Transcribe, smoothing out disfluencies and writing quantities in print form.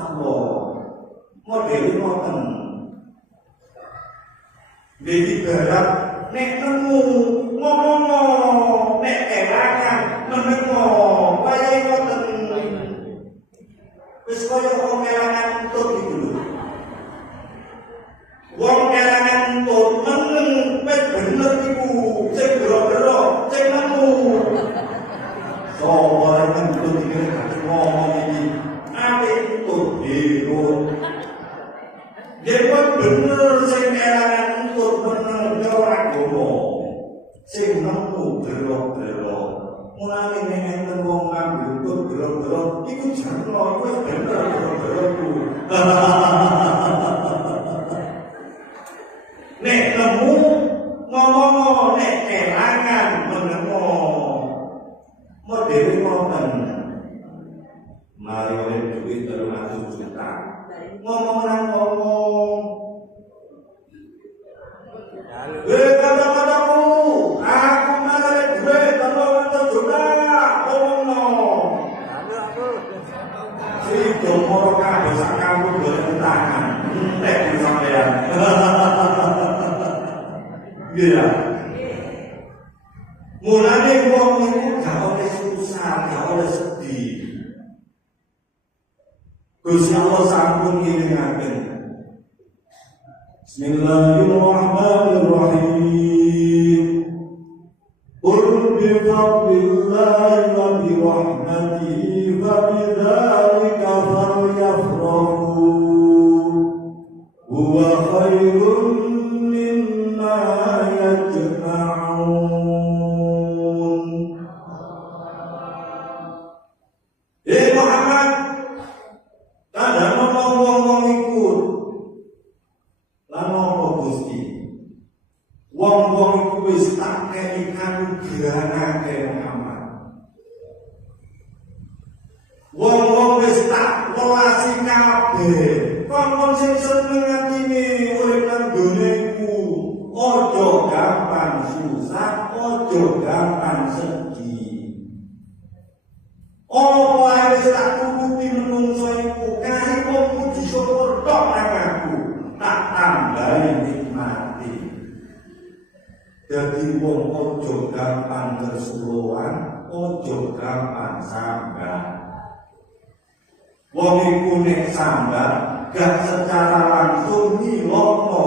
Allah. Model ngoten. Niki barat nek nemu ngomong nek kelangan menengo kaya ngoten. Wis kaya wong kelangan untuk iku lho. Wong kelangan untuk meneng wis bener iku sing gero-gero sing nemu. Soale nentut iki gak ngomong iki. Ate itu dhewe. Yen bener sing kelangan untuk meneng ora agama. Sing nemu gero-gero. Mulane nek enten wong ngambil untuk gero-gero iku jarno iku wis bener gero-gero ku. Nek nemu ngomong nek kelangan menemu. Model ngoten. Mari oleh duit 300 juta. Ngomong. Kata-kataku, aku malah duit 300 juta. Ngomong. Si domoro kabeh sak kampung golek tangan. Entek sampean. Iya. Mulane wong iku gak oleh susah, gak oleh sedih. Gusti Allah sampun ngilingaken. Bismillahirrahmanirrahim. Qul bi fadlillahi wa bi rahmatihi fa bidzalika falyafrahu. Huwa khairun mimma yajma'un. Muhammad kadang ngomong ikut lan apa Gusti wong-wong iku wis tak kei kanugrahake Muhammad wong-wong wis tak welasi kabeh kon sing seneng atine urip nang gone iku aja gampang susah aja gampang sedih. Oh, ae wis tak turuti menungso iku, kasih wong puji syukur tok nang aku, tak tambahi nikmati. Dadi wong aja gampang tersuloan, aja gampang sambat. Wong iku nek sambat gak secara langsung nilokno